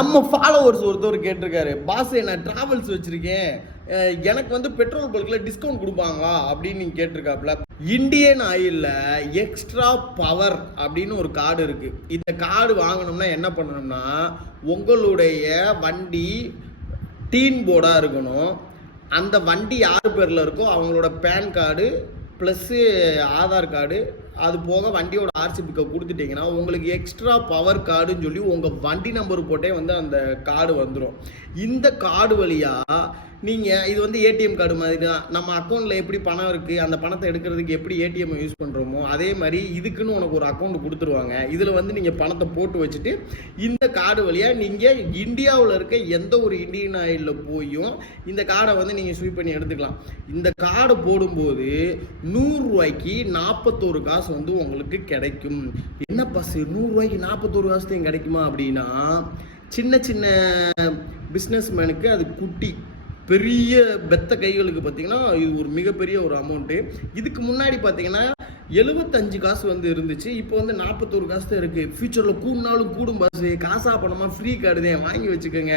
நம்ம ஃபாலோவர்ஸ் ஒருத்தர் கேட்டிருக்காரு, பாஸ் நான் டிராவல்ஸ் வச்சிருக்கேன், எனக்கு வந்து பெட்ரோல் பல்க்ல டிஸ்கவுண்ட் கொடுப்பாங்களா அப்படின்னு நீங்க கேட்டிருக்காப்ல. இந்தியன் ஆயில்ல எக்ஸ்ட்ரா பவர் அப்படின்னு ஒரு கார்டு இருக்கு. இந்த கார்டு வாங்கணும்னா என்ன பண்ணணும்னா, உங்களுடைய வண்டி டீன் போர்டா இருக்கணும். அந்த வண்டி யார் பேர்ல இருக்கோ அவங்களோட PAN card plus Aadhaar card, அது போக வண்டியோட ஆர்சி புக்கை கொடுத்துட்டிங்கன்னா உங்களுக்கு எக்ஸ்ட்ரா பவர் கார்டுன்னு சொல்லி உங்கள் வண்டி நம்பர் போட்டே வந்து அந்த கார்டு வந்துடும். இந்த கார்டு வழியாக நீங்கள் இது வந்து ஏடிஎம் கார்டு மாதிரி தான். நம்ம அக்கௌண்ட்டில் எப்படி பணம் இருக்குது, அந்த பணத்தை எடுக்கிறதுக்கு எப்படி ஏடிஎம் யூஸ் பண்ணுறோமோ அதே மாதிரி இதுக்குன்னு உனக்கு ஒரு அக்கௌண்ட் கொடுத்துருவாங்க. இதில் வந்து நீங்கள் பணத்தை போட்டு வச்சுட்டு இந்த கார்டு வழியாக நீங்கள் இந்தியாவில் இருக்க எந்த ஒரு இந்தியன் ஆயிலில் போயும் இந்த கார்டை வந்து நீங்கள் ஸ்வீப் பண்ணி எடுத்துக்கலாம். இந்த கார்டு போடும்போது 100 ரூபாய்க்கு 41 காசு வந்து உங்களுக்கு கிடைக்கும். என்ன பஸ் 100 ரூபாய்க்கு 41 காசுத்தையும் கிடைக்குமா அப்படின்னா, சின்ன சின்ன பிஸ்னஸ் மேனுக்கு அது குட்டி, பெரிய பெத்த கைகளுக்கு பார்த்தீங்கன்னா இது ஒரு மிகப்பெரிய ஒரு அமௌண்ட்டு. இதுக்கு முன்னாடி பார்த்தீங்கன்னா 75 காசு வந்து இருந்துச்சு, இப்போ வந்து 41 காசு தான் இருக்குது. ஃபியூச்சரில் கூடுனாலும் கூடும் பாஸ், காசா பணமா ஃப்ரீ கார்டு தான், வாங்கி வச்சுக்கோங்க.